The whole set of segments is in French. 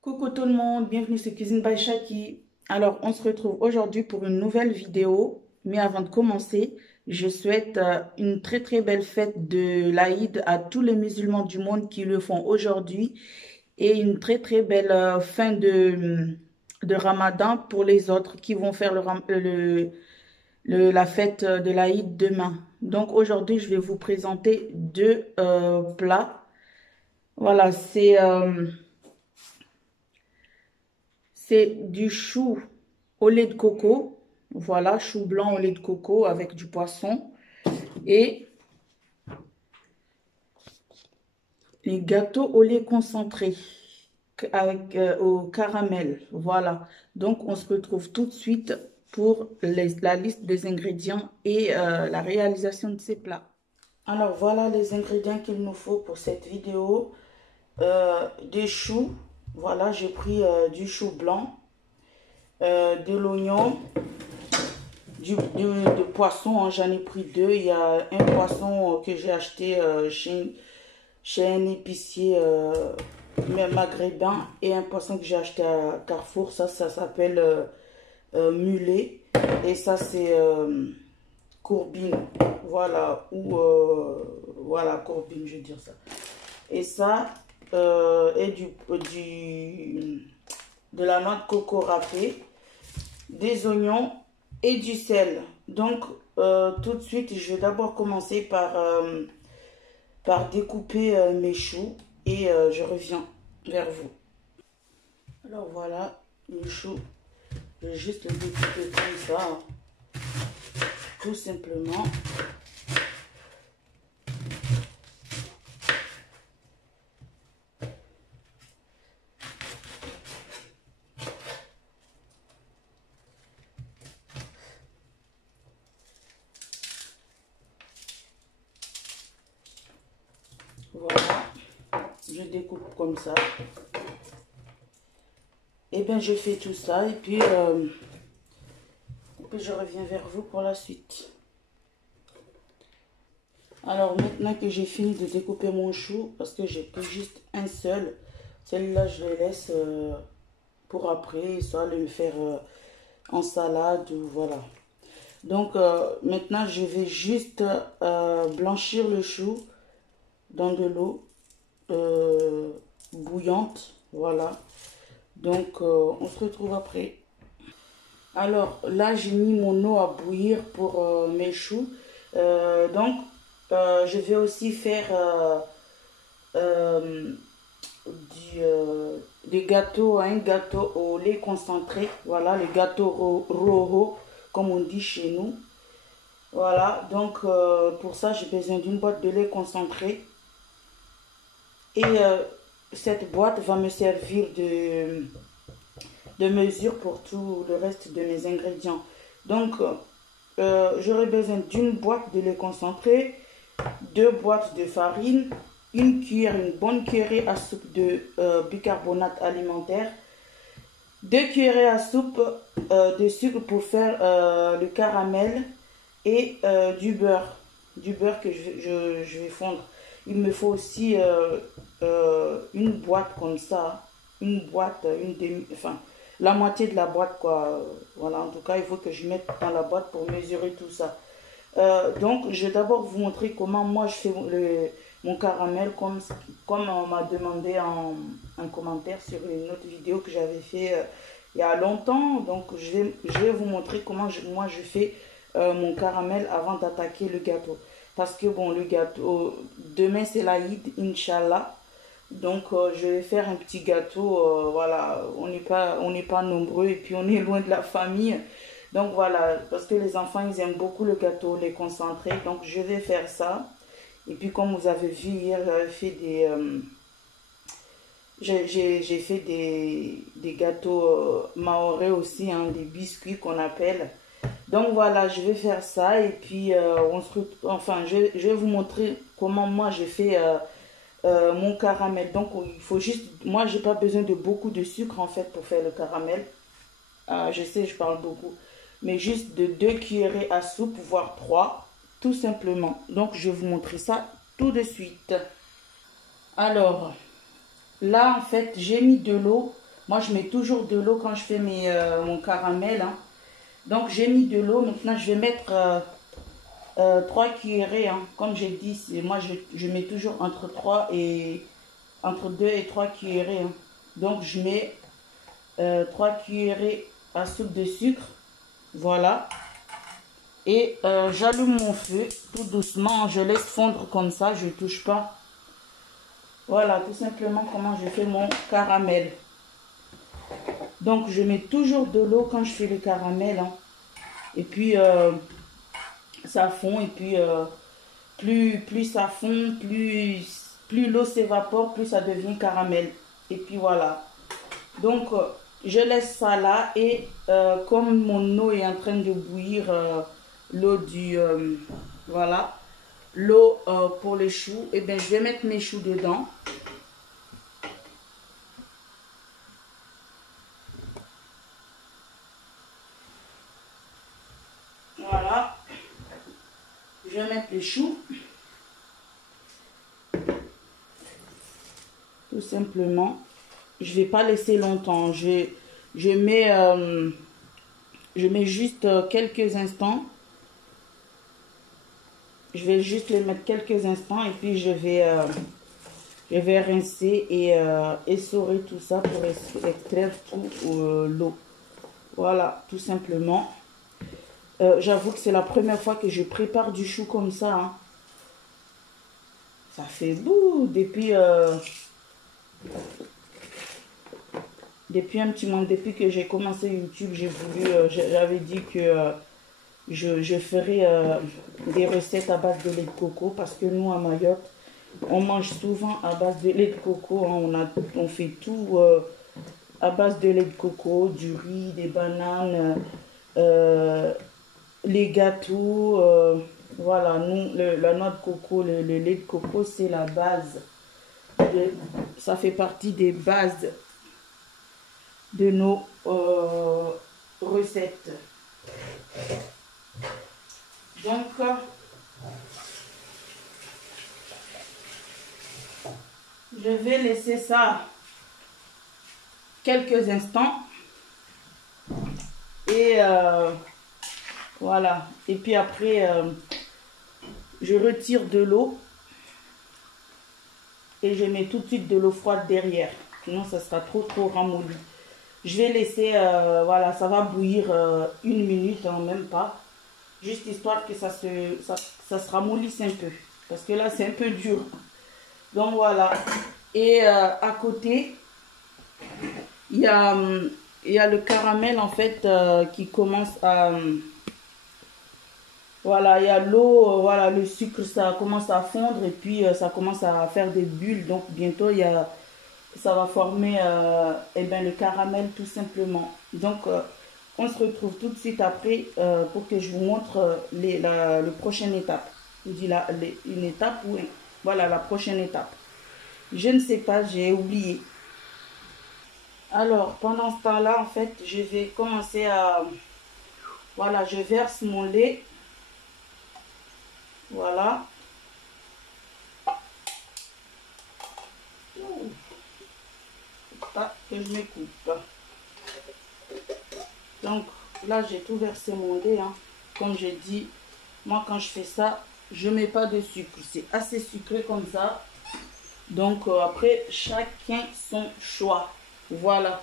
Coucou tout le monde, bienvenue sur Cuisine by Shaki. Alors, on se retrouve aujourd'hui pour une nouvelle vidéo. Mais avant de commencer, je souhaite une très très belle fête de l'Aïd à tous les musulmans du monde qui le font aujourd'hui et une très très belle fin de Ramadan pour les autres qui vont faire la fête de l'Aïd demain. Donc aujourd'hui, je vais vous présenter deux plats. Voilà, c'est du chou au lait de coco. Voilà, chou blanc au lait de coco avec du poisson. Et les gâteaux au lait concentré avec, au caramel. Voilà. Donc, on se retrouve tout de suite pour la liste des ingrédients et la réalisation de ces plats. Alors, voilà les ingrédients qu'il nous faut pour cette vidéo. Des choux. Voilà, j'ai pris du chou blanc, de l'oignon, de poisson, hein, j'en ai pris deux. Il y a un poisson que j'ai acheté chez un épicier maghrébin et un poisson que j'ai acheté à Carrefour. Ça s'appelle mulet et ça c'est courbine. Voilà, ou voilà, courbine, je veux dire ça. Et ça est de la noix de coco râpée, des oignons et du sel. Donc, tout de suite, je vais d'abord commencer par découper mes choux et je reviens vers vous. Alors voilà, les choux, je vais juste les découper comme ça, hein, tout simplement. Voilà, je découpe comme ça. Et bien, je fais tout ça et puis je reviens vers vous pour la suite. Alors, maintenant que j'ai fini de découper mon chou, parce que j'ai que juste un seul, celui-là, je le laisse pour après, soit le faire en salade ou voilà. Donc, maintenant, je vais juste blanchir le chou dans de l'eau bouillante. Voilà. Donc, on se retrouve après. Alors, là, j'ai mis mon eau à bouillir pour mes choux. Je vais aussi faire euh, des gâteaux, un gâteau au lait concentré. Voilà, le gâteau rojo, comme on dit chez nous. Voilà, donc pour ça, j'ai besoin d'une boîte de lait concentré. Et cette boîte va me servir de mesure pour tout le reste de mes ingrédients. Donc, j'aurai besoin d'une boîte de lait concentré, deux boîtes de farine, une bonne cuillerée à soupe de bicarbonate alimentaire, deux cuillerées à soupe de sucre pour faire le caramel et du beurre que je vais fondre. Il me faut aussi une boîte comme ça, une boîte, enfin la moitié de la boîte quoi. Voilà, en tout cas il faut que je mette dans la boîte pour mesurer tout ça. Donc je vais d'abord vous montrer comment moi je fais mon caramel comme on m'a demandé en commentaire sur une autre vidéo que j'avais fait il y a longtemps. Donc je vais vous montrer comment moi je fais mon caramel avant d'attaquer le gâteau. Parce que bon, le gâteau, demain c'est l'Aïd, Inch'Allah. Donc je vais faire un petit gâteau, voilà, on n'est pas nombreux et puis on est loin de la famille. Donc voilà, parce que les enfants ils aiment beaucoup le gâteau, les concentrés. Donc je vais faire ça. Et puis comme vous avez vu hier, j'ai fait des gâteaux mahorais aussi, hein, des biscuits qu'on appelle. Donc voilà, je vais faire ça et puis je vais vous montrer comment moi je fais mon caramel. Donc il faut juste, moi j'ai pas besoin de beaucoup de sucre en fait pour faire le caramel. Je sais, je parle beaucoup, mais juste de 2 cuillerées à soupe, voire 3, tout simplement. Donc je vais vous montrer ça tout de suite. Alors là en fait j'ai mis de l'eau Moi, je mets toujours de l'eau quand je fais mon caramel. Hein. Donc, j'ai mis de l'eau. Maintenant, je vais mettre 3 cuillerées. Hein. Comme j'ai dit, moi, je mets toujours entre 2 et 3 cuillerées. Hein. Donc, je mets 3 cuillerées à soupe de sucre. Voilà. Et j'allume mon feu tout doucement. Je laisse fondre comme ça. Je ne touche pas. Voilà, tout simplement comment je fais mon caramel. Donc, je mets toujours de l'eau quand je fais le caramel. Hein. Et puis, ça fond. Et puis, plus ça fond, plus l'eau s'évapore, plus ça devient caramel. Et puis, voilà. Donc, je laisse ça là. Et comme mon eau est en train de bouillir, l'eau voilà, l'eau pour les choux, et bien, je vais mettre mes choux dedans. Voilà, je vais mettre les choux, tout simplement. Je vais pas laisser longtemps. Je mets juste quelques instants. Je vais juste les mettre quelques instants et puis je vais rincer et essorer tout ça pour extraire tout l'eau. Voilà, tout simplement. J'avoue que c'est la première fois que je prépare du chou comme ça. Hein. Ça fait bout depuis un petit moment, depuis que j'ai commencé YouTube, j'avais dit que je ferai des recettes à base de lait de coco parce que nous à Mayotte, on mange souvent à base de lait de coco. Hein. On fait tout à base de lait de coco, du riz, des bananes, les gâteaux. Voilà, nous, la noix de coco, le lait de coco, c'est la base. Ça fait partie des bases de nos recettes. Donc, je vais laisser ça quelques instants. Et voilà. Et puis après, je retire de l'eau. Et je mets tout de suite de l'eau froide derrière. Sinon, ça sera trop ramolli. Je vais laisser, voilà, ça va bouillir 1 minute, hein, même pas. Juste histoire que ça se ramollisse un peu. Parce que là, c'est un peu dur. Donc, voilà. Et à côté, il y a le caramel, en fait, qui commence à... voilà, il y a l'eau, voilà, le sucre, ça commence à fondre. Et puis, ça commence à faire des bulles. Donc, bientôt, ça va former eh ben, le caramel, tout simplement. Donc, on se retrouve tout de suite après pour que je vous montre la prochaine étape. Je dis une étape ou voilà la prochaine étape. Je ne sais pas, j'ai oublié. Alors, pendant ce temps-là, en fait, je vais commencer à... Voilà, je verse mon lait. Voilà. Pas que je me coupe. Donc, là, j'ai tout versé mon lait. Hein. Comme j'ai dit, moi, quand je fais ça, je ne mets pas de sucre. C'est assez sucré comme ça. Donc, après, chacun son choix. Voilà.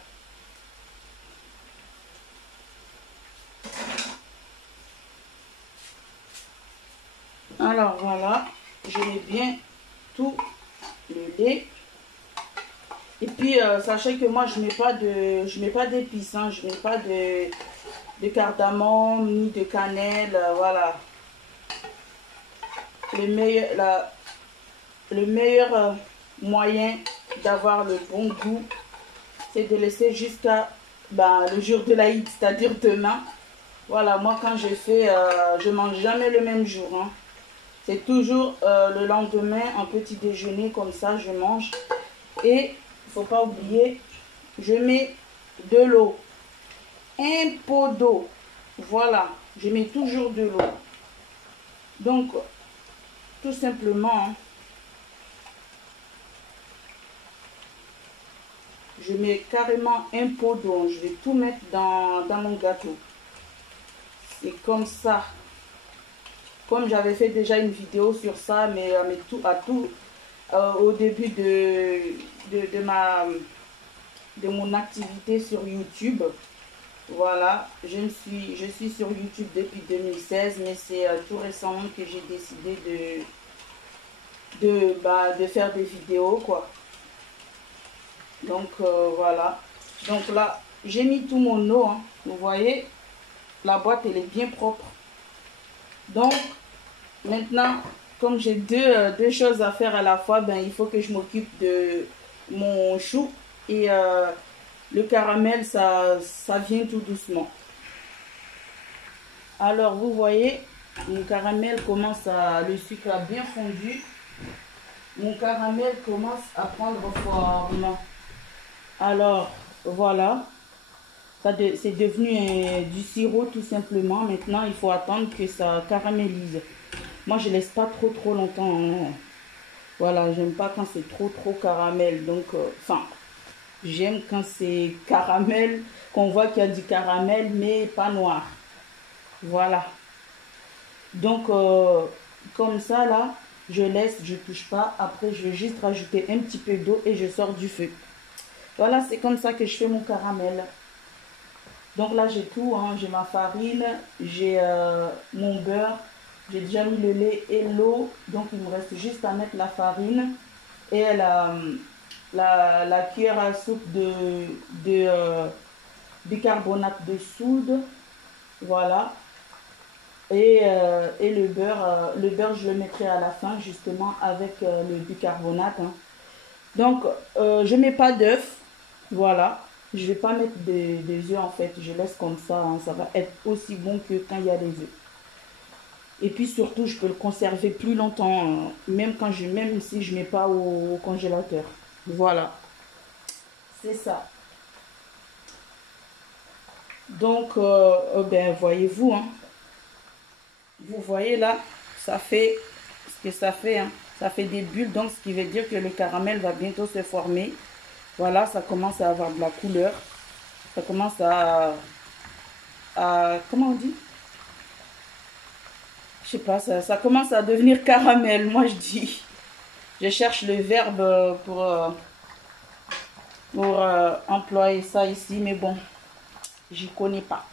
Alors, voilà. Je mets bien tout le lait. Et puis, sachez que moi, je mets pas d'épices. Hein. Je mets pas de cardamome ni de cannelle. Voilà. Le meilleur moyen d'avoir le bon goût, c'est de laisser jusqu'à le jour de l'Aïd, c'est-à-dire demain. Voilà, moi quand je fais, je mange jamais le même jour. Hein. C'est toujours le lendemain, en petit déjeuner, comme ça, je mange. Et il ne faut pas oublier, je mets de l'eau. Un pot d'eau. Voilà, je mets toujours de l'eau. Donc, tout simplement... je mets carrément un pot d'eau. Je vais tout mettre dans mon gâteau. C'est comme ça. Comme j'avais fait déjà une vidéo sur ça, mais au début de mon activité sur YouTube. Voilà, je suis sur YouTube depuis 2016, mais c'est tout récemment que j'ai décidé de faire des vidéos, quoi. Donc, voilà. Donc là, j'ai mis tout mon eau, hein. Vous voyez, la boîte, elle est bien propre. Donc, maintenant, comme j'ai deux choses à faire à la fois, ben, il faut que je m'occupe de mon chou et le caramel, ça vient tout doucement. Alors, vous voyez, mon caramel commence le sucre a bien fondu. Mon caramel commence à prendre forme. Alors, voilà. C'est devenu du sirop tout simplement. Maintenant, il faut attendre que ça caramélise. Moi, je laisse pas trop longtemps, hein. Voilà, j'aime pas quand c'est trop caramel. Donc, j'aime quand c'est caramel, qu'on voit qu'il y a du caramel, mais pas noir. Voilà. Donc, comme ça, là, je laisse, je touche pas. Après, je vais juste rajouter un petit peu d'eau et je sors du feu. Voilà, c'est comme ça que je fais mon caramel. Donc là, j'ai tout, hein. J'ai ma farine, j'ai mon beurre, j'ai déjà mis le lait et l'eau. Donc, il me reste juste à mettre la farine et la cuillère à soupe de bicarbonate de soude. Voilà. Et le beurre, je le mettrai à la fin, justement, avec le bicarbonate, hein. Donc, je ne mets pas d'œuf. Voilà. Je ne vais pas mettre des œufs, en fait. Je laisse comme ça, hein. Ça va être aussi bon que quand il y a des œufs. Et puis, surtout, je peux le conserver plus longtemps, hein, même si je ne mets pas au congélateur. Voilà. C'est ça. Donc, ben, voyez-vous, hein. Vous voyez là, ça fait ce que ça fait, hein. Ça fait des bulles, donc ce qui veut dire que le caramel va bientôt se former. Voilà, ça commence à avoir de la couleur. Ça commence à comment on dit? Je sais pas, ça commence à devenir caramel, moi je dis. Je cherche le verbe pour employer ça ici, mais bon, j'y connais pas.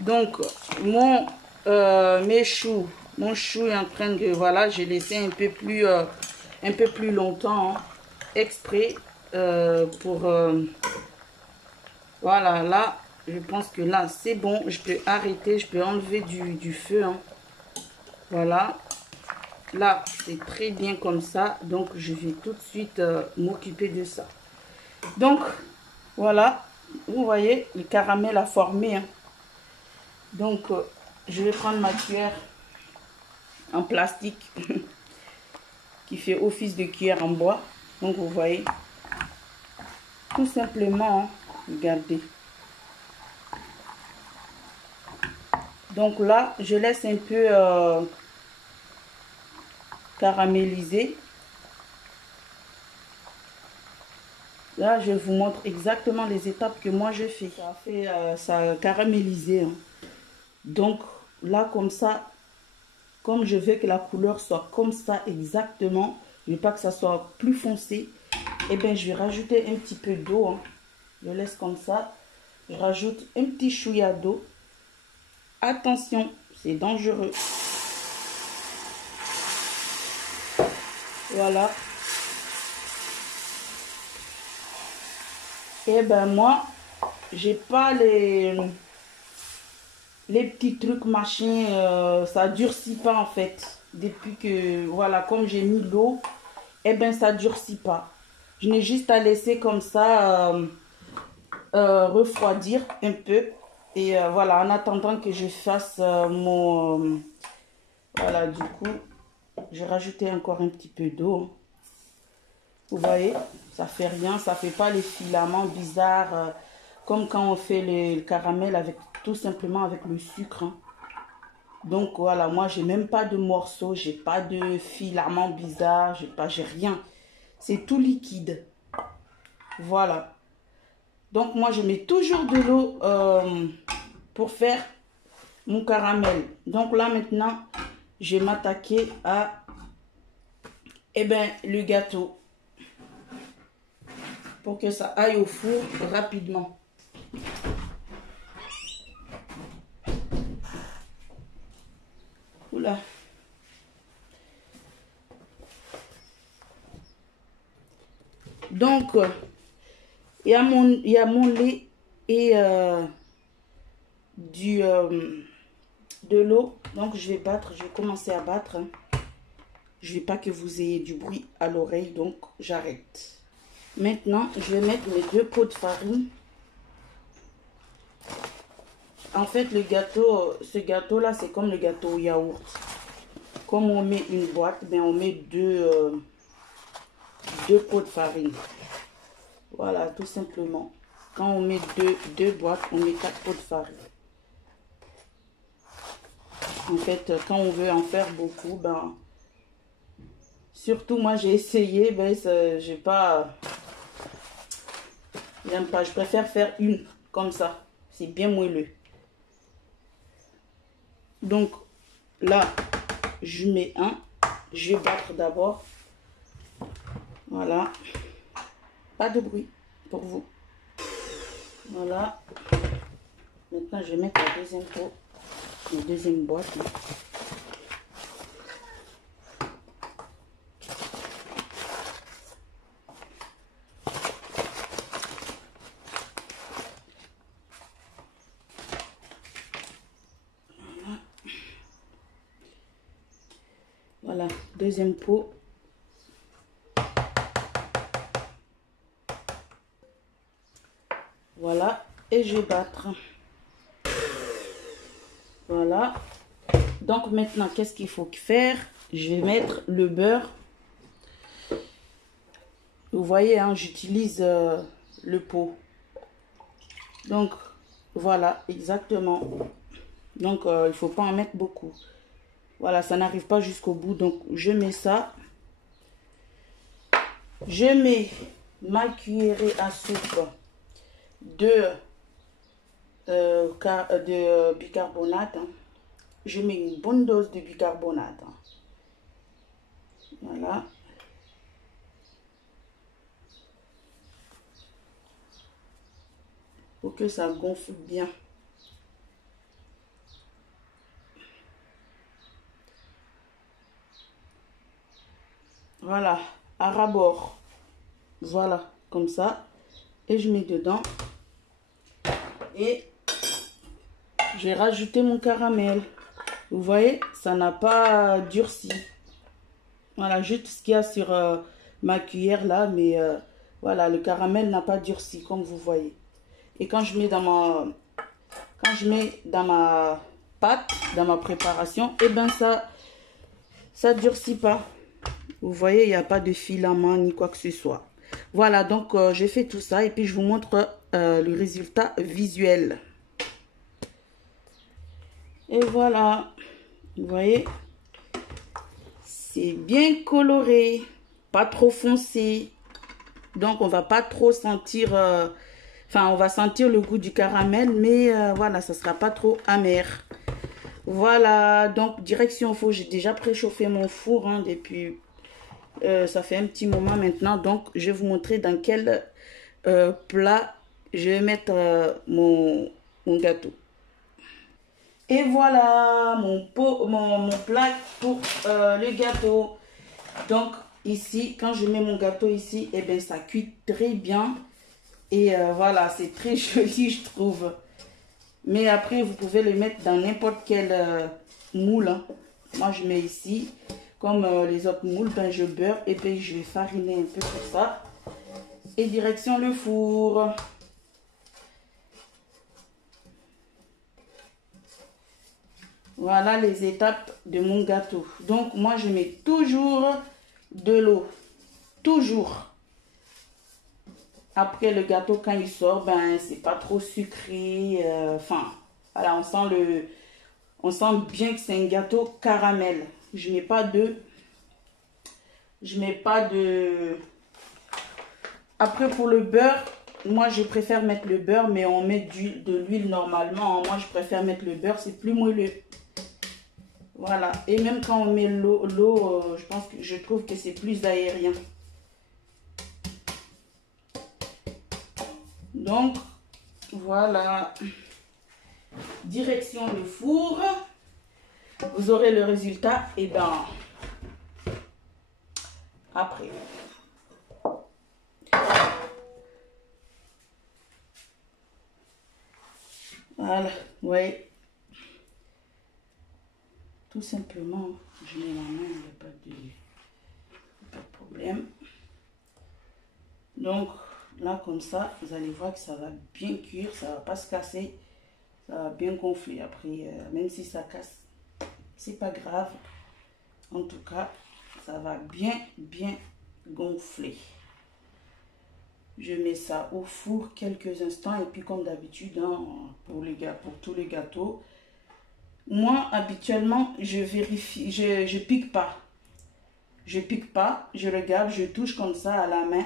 Donc, mon chou est en train de, voilà, j'ai laissé un peu plus longtemps, hein, exprès voilà, là, je pense que là, c'est bon, je peux arrêter, je peux enlever du feu, hein. Voilà, là, c'est très bien comme ça, donc je vais tout de suite m'occuper de ça. Donc, voilà, vous voyez, le caramel a formé, hein. Donc, je vais prendre ma cuillère en plastique qui fait office de cuillère en bois. Donc, vous voyez, tout simplement, hein, regardez. Donc là, je laisse un peu caraméliser. Là, je vous montre exactement les étapes que moi je fais. Ça a caramélisé, hein. Donc là, comme ça, comme je veux que la couleur soit comme ça exactement, je ne veux pas que ça soit plus foncé, et bien je vais rajouter un petit peu d'eau, hein. Je laisse comme ça. Je rajoute un petit chouïa d'eau. Attention, c'est dangereux. Voilà. Et ben moi, j'ai pas les petits trucs machin, ça durcit pas en fait. Depuis que, voilà, comme j'ai mis l'eau, et ben ça durcit pas. Je n'ai juste à laisser comme ça refroidir un peu. Et voilà, en attendant que je fasse mon... voilà, du coup, j'ai rajouté encore un petit peu d'eau. Vous voyez, ça fait rien, ça fait pas les filaments bizarres comme quand on fait le caramel avec tout simplement avec le sucre, hein. Donc voilà, moi j'ai même pas de morceaux, j'ai pas de filaments bizarres, j'ai rien. C'est tout liquide. Voilà. Donc moi je mets toujours de l'eau pour faire mon caramel. Donc là maintenant je vais m'attaquer à le gâteau pour que ça aille au four rapidement. Oula. Donc il y a mon lait et de l'eau. Donc je vais battre, je vais commencer à battre. Je ne veux pas que vous ayez du bruit à l'oreille, donc j'arrête. Maintenant, je vais mettre mes 2 pots de farine. En fait, le gâteau, ce gâteau-là, c'est comme le gâteau au yaourt. Comme on met une boîte, ben on met deux pots de farine. Voilà, tout simplement. Quand on met deux boîtes, on met 4 pots de farine. En fait, quand on veut en faire beaucoup, ben... Surtout, moi, j'ai essayé, ben, j'ai pas... J'aime pas, je préfère faire une, comme ça. C'est bien moelleux. Donc, là, je mets un. Je vais battre d'abord. Voilà. Pas de bruit pour vous. Voilà. Maintenant, je vais mettre la deuxième pot, la deuxième boîte. Voilà, deuxième pot. Voilà, et je vais battre. Voilà. Donc maintenant, qu'est-ce qu'il faut faire? Je vais mettre le beurre. Vous voyez, hein, j'utilise le pot. Donc, voilà, exactement. Donc, il ne faut pas en mettre beaucoup. Voilà, ça n'arrive pas jusqu'au bout. Donc, je mets ça. Je mets ma cuillerée à soupe de bicarbonate. Hein. Je mets une bonne dose de bicarbonate. Hein. Voilà. Pour que ça gonfle bien. Voilà, à ras-bord. Voilà, comme ça. Et je mets dedans. Et j'ai rajouté mon caramel. Vous voyez, ça n'a pas durci. Voilà, juste ce qu'il y a sur ma cuillère là. Mais voilà, le caramel n'a pas durci, comme vous voyez. Et quand je mets dans ma pâte, dans ma préparation, et ben ça durcit pas. Vous voyez, il n'y a pas de filament ni quoi que ce soit. Voilà, donc j'ai fait tout ça et puis je vous montre le résultat visuel. Et voilà, vous voyez, c'est bien coloré, pas trop foncé. Donc on va pas trop sentir, enfin on va sentir le goût du caramel, mais voilà, ça sera pas trop amer. Voilà, donc direction four, j'ai déjà préchauffé mon four hein, depuis... ça fait un petit moment maintenant, donc je vais vous montrer dans quel plat je vais mettre mon gâteau. Et voilà mon plat pour le gâteau. Donc ici, quand je mets mon gâteau ici, et bien ça cuit très bien. Et voilà, c'est très joli je trouve. Mais après, vous pouvez le mettre dans n'importe quel moule. Hein. Moi, je mets ici. Comme les autres moules, ben, je beurre et puis je vais fariner un peu pour ça. Et direction le four. Voilà les étapes de mon gâteau. Donc, moi, je mets toujours de l'eau. Toujours. Après, le gâteau, quand il sort, ben, c'est pas trop sucré. Enfin, voilà, on sent bien que c'est un gâteau caramel. Je mets pas de Après, pour le beurre, moi, je préfère mettre le beurre, mais on met de l'huile normalement. Moi, je préfère mettre le beurre, c'est plus moelleux. Voilà. Et même quand on met l'eau, je trouve que c'est plus aérien. Donc, voilà. Direction le four. Vous aurez le résultat, et ben après. Voilà, oui. Tout simplement, je mets la main, il n'y a pas de problème. Donc, là, comme ça, vous allez voir que ça va bien cuire, ça ne va pas se casser, ça va bien gonfler. Après, même si ça casse, c'est pas grave. En tout cas, ça va bien gonfler. Je mets ça au four quelques instants et puis comme d'habitude, hein, pour tous les gâteaux, moi habituellement je vérifie, je pique pas. Je pique pas, je regarde, je touche comme ça à la main.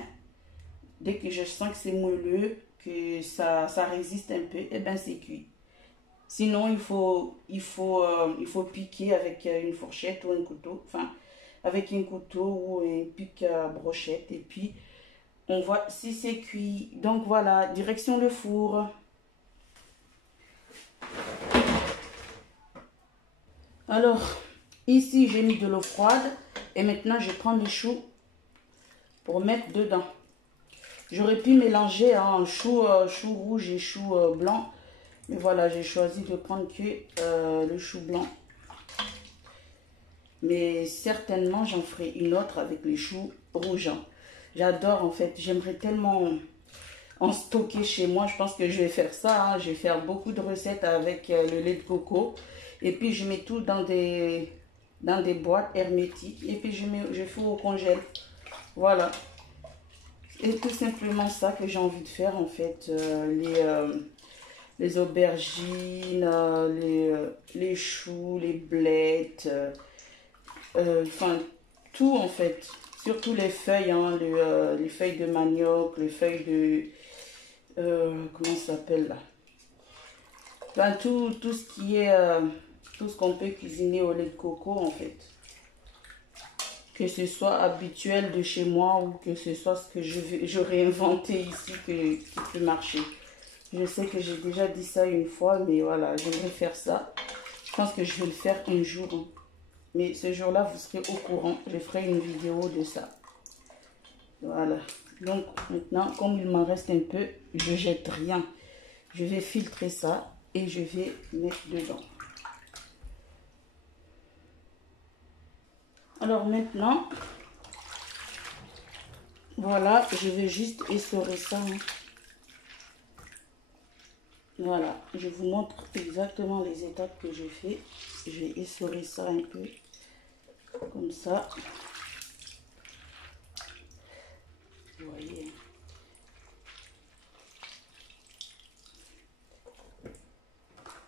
Dès que je sens que c'est moelleux, que ça résiste un peu, et ben c'est cuit. Sinon il faut piquer avec une fourchette ou un couteau, enfin avec un couteau ou un pic à brochette et puis on voit si c'est cuit. Donc voilà, direction le four. Alors, ici j'ai mis de l'eau froide. Et maintenant je prends les choux pour mettre dedans. J'aurais pu mélanger en chou rouge et chou blanc. Mais voilà, j'ai choisi de prendre que le chou blanc. Mais certainement j'en ferai une autre avec les choux rouges. J'adore en fait, j'aimerais tellement en stocker chez moi. Je pense que je vais faire ça, hein. Je vais faire beaucoup de recettes avec le lait de coco. Et puis je mets tout dans des boîtes hermétiques. Et puis je fais au congèle. Voilà. Et tout simplement ça que j'ai envie de faire en fait. Les aubergines, les choux, les blettes. Enfin, tout en fait. Surtout les feuilles, hein, les feuilles de manioc, les feuilles de... comment ça s'appelle là? Enfin, tout ce qui est... tout ce qu'on peut cuisiner au lait de coco, en fait. Que ce soit habituel de chez moi ou que ce soit ce que j'aurais inventé ici qui peut marcher. Je sais que j'ai déjà dit ça une fois, mais voilà, j'aimerais faire ça. Je pense que je vais le faire un jour, hein. Mais ce jour-là, vous serez au courant. Je ferai une vidéo de ça. Voilà. Donc, maintenant, comme il m'en reste un peu, je jette rien. Je vais filtrer ça et je vais mettre dedans. Alors maintenant, voilà, je vais juste essorer ça. Hein. Voilà, je vous montre exactement les étapes que je fais. Je vais essorer ça un peu, comme ça. Vous voyez.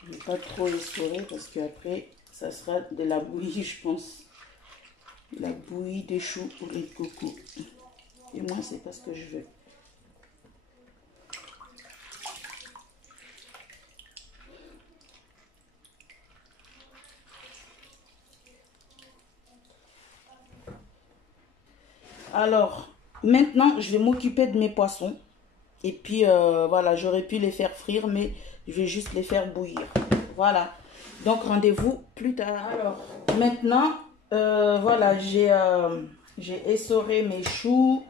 Je ne vais pas trop essorer parce qu'après, ça sera de la bouillie, je pense. De la bouillie de choux au lait de coco. Et moi, c'est pas ce que je veux. Alors, maintenant, je vais m'occuper de mes poissons. Et puis, voilà, j'aurais pu les faire frire, mais je vais juste les faire bouillir. Voilà. Donc, rendez-vous plus tard. Alors, maintenant, voilà, j'ai essoré mes choux.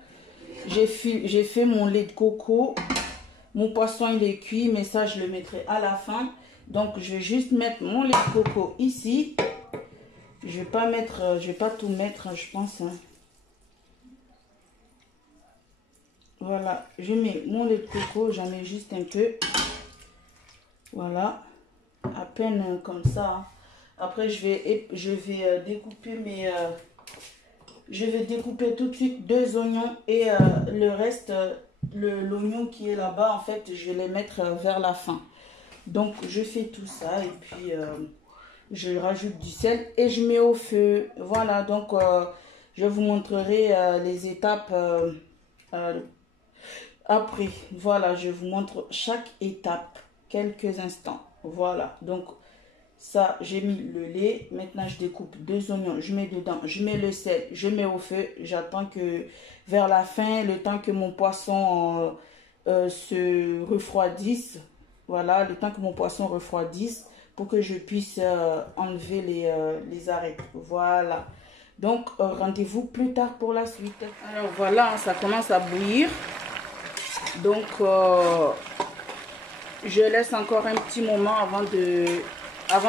J'ai fait mon lait de coco. Mon poisson, il est cuit, mais ça, je le mettrai à la fin. Donc, je vais juste mettre mon lait de coco ici. Je vais pas mettre, je vais pas tout mettre, je pense, hein. Voilà, je mets mon lait de coco, j'en mets juste un peu. Voilà, à peine comme ça. Hein. Après, je vais découper je vais découper tout de suite 2 oignons et le reste, l'oignon qui est là-bas, en fait, je vais les mettre vers la fin. Donc, je fais tout ça et puis je rajoute du sel et je mets au feu. Voilà, donc je vous montrerai les étapes Après, voilà, je vous montre chaque étape, quelques instants. Voilà, donc ça, j'ai mis le lait. Maintenant, je découpe 2 oignons, je mets dedans, je mets le sel, je mets au feu. J'attends que vers la fin, le temps que mon poisson se refroidisse. Voilà, le temps que mon poisson refroidisse pour que je puisse enlever les arêtes. Voilà. Donc, rendez-vous plus tard pour la suite. Alors, voilà, ça commence à bouillir. Donc, je laisse encore un petit moment avant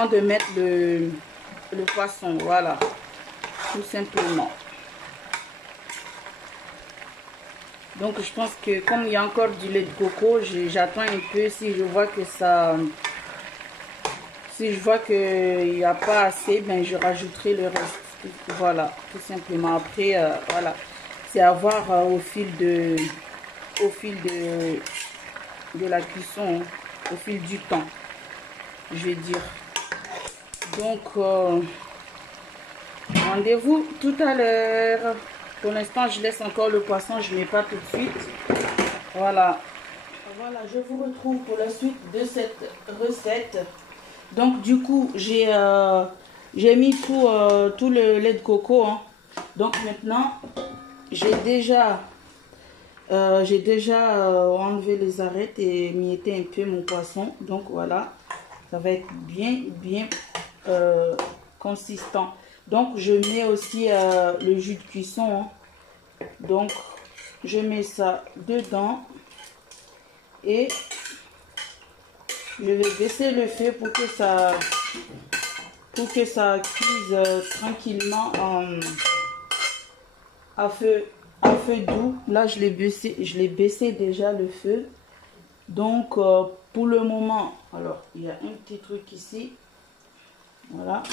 de mettre le poisson. Voilà, tout simplement. Donc, je pense que comme il y a encore du lait de coco, j'attends un peu. Si je vois que ça... Si je vois qu'il n'y a pas assez, ben, je rajouterai le reste. Voilà, tout simplement. Après, voilà, c'est à voir au fil de la cuisson, hein, au fil du temps, je vais dire. Donc, rendez-vous tout à l'heure. Pour l'instant, je laisse encore le poisson, je ne mets pas tout de suite. Voilà. Voilà, je vous retrouve pour la suite de cette recette. Donc, du coup, j'ai mis tout le lait de coco. Hein. Donc, maintenant, j'ai déjà enlevé les arêtes et mietté un peu mon poisson. Donc, voilà, ça va être bien consistant. Donc, je mets aussi le jus de cuisson. Hein. Donc, je mets ça dedans. Et je vais baisser le feu pour que ça cuise tranquillement à feu doux. Là, je l'ai baissé déjà le feu. Donc, pour le moment, alors, il y a un petit truc ici. Voilà.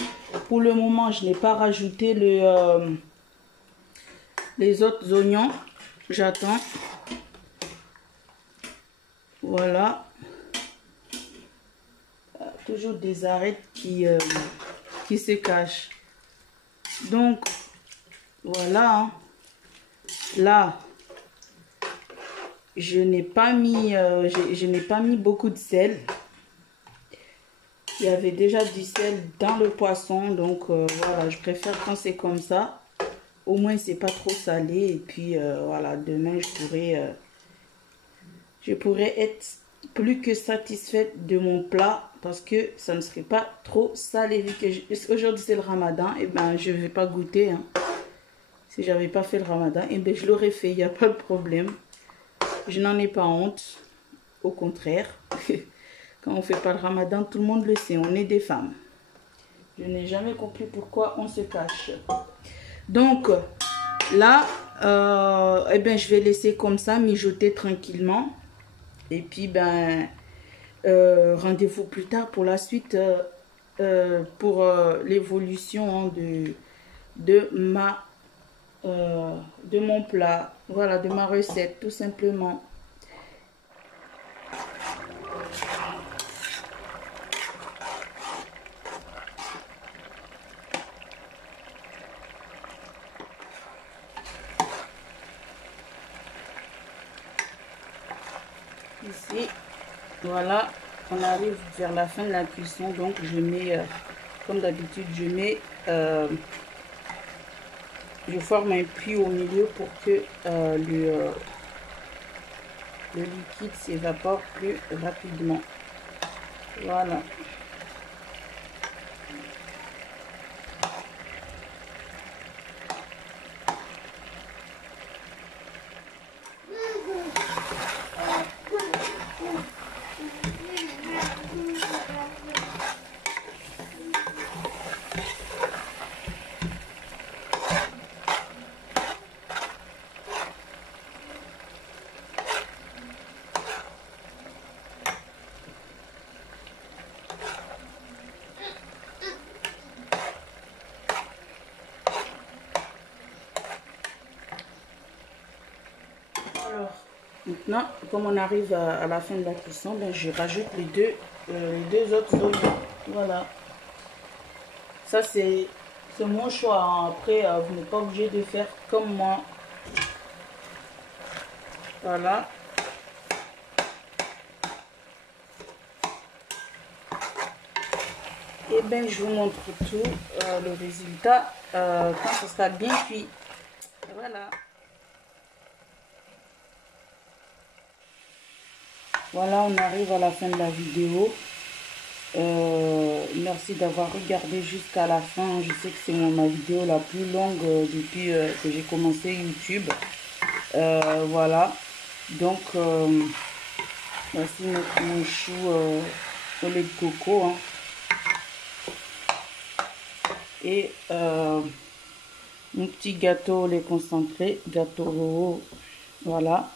Pour le moment, je n'ai pas rajouté les autres oignons. J'attends. Voilà. Toujours des arêtes qui se cachent. Donc, voilà. Hein. Là, je n'ai pas mis beaucoup de sel. Il y avait déjà du sel dans le poisson, donc voilà, je préfère quand c'est comme ça. Au moins, c'est pas trop salé. Et puis voilà, demain, je pourrais être plus que satisfaite de mon plat parce que ça ne serait pas trop salé. Vu que aujourd'hui c'est le ramadan, et ben je vais pas goûter. Hein. Si j'avais pas fait le ramadan, et ben je l'aurais fait, il n'y a pas de problème. Je n'en ai pas honte. Au contraire. Quand on fait pas le ramadan, tout le monde le sait, on est des femmes. Je n'ai jamais compris pourquoi on se cache. Donc, là, eh ben, je vais laisser comme ça, mijoter tranquillement. Et puis, ben, rendez-vous plus tard pour la suite, pour l'évolution hein, de mon plat. Voilà, de ma recette, tout simplement. Ici, voilà, on arrive vers la fin de la cuisson, donc je mets, comme d'habitude, je forme un puits au milieu pour que le liquide s'évapore plus rapidement. Voilà. Alors, maintenant, comme on arrive à la fin de la cuisson, ben, je rajoute les deux autres oignons. Voilà. Ça, c'est mon choix. Hein. Après, vous n'êtes pas obligé de faire comme moi. Voilà. Et bien, je vous montre tout le résultat quand ce sera bien cuit. Voilà. Voilà, on arrive à la fin de la vidéo. Merci d'avoir regardé jusqu'à la fin. Je sais que c'est ma vidéo la plus longue depuis que j'ai commencé YouTube. Voilà. Donc, voici mon chou au lait de coco. Hein. Et mon petit gâteau au lait concentré. Gâteau, voilà.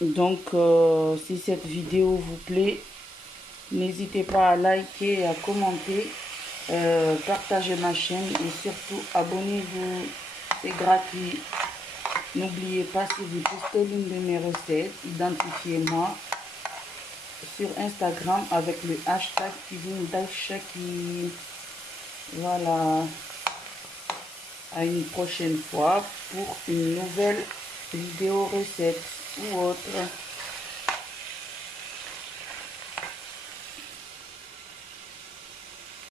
Donc, si cette vidéo vous plaît, n'hésitez pas à liker et à commenter, partagez ma chaîne et surtout abonnez-vous, c'est gratuit. N'oubliez pas, si vous testez l'une de mes recettes, identifiez-moi sur Instagram avec le hashtag Kivindashaki. Voilà. À une prochaine fois pour une nouvelle vidéo recette ou autre.